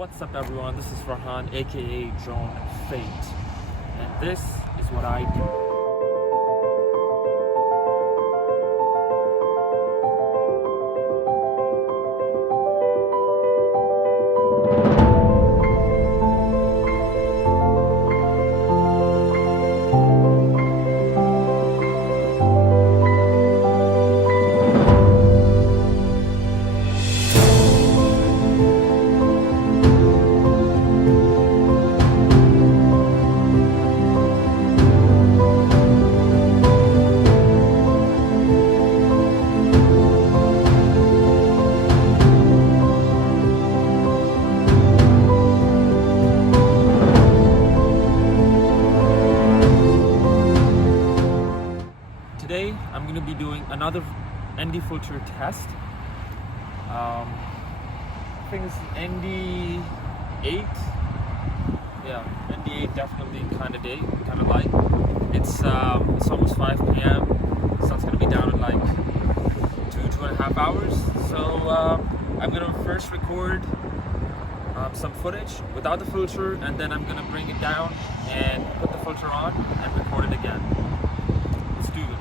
What's up everyone, this is Farhan aka Drone Fate, and this is what I do. Today I'm going to be doing another ND filter test. I think it's ND8. Yeah, ND8 definitely kind of light. It's almost 5 p.m. Sun's going to be down in like 2.5 hours. So I'm going to first record some footage without the filter, and then I'm going to bring it down and put the filter on and record it again. Let's do this.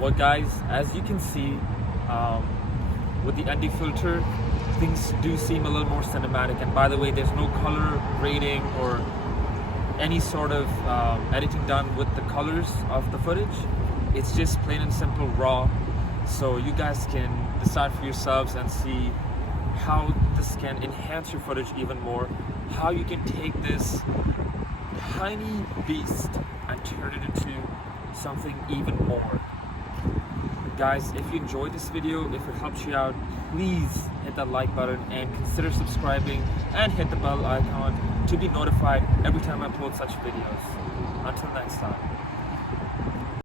Well guys, as you can see, with the ND filter, things do seem a little more cinematic. And by the way, there's no color grading or any sort of editing done with the colors of the footage. It's just plain and simple raw. So you guys can decide for yourselves and see how this can enhance your footage even more. How you can take this tiny beast and turn it into something even more. Guys, if you enjoyed this video, if it helps you out, please hit that like button and consider subscribing and hit the bell icon to be notified every time I upload such videos. Until next time.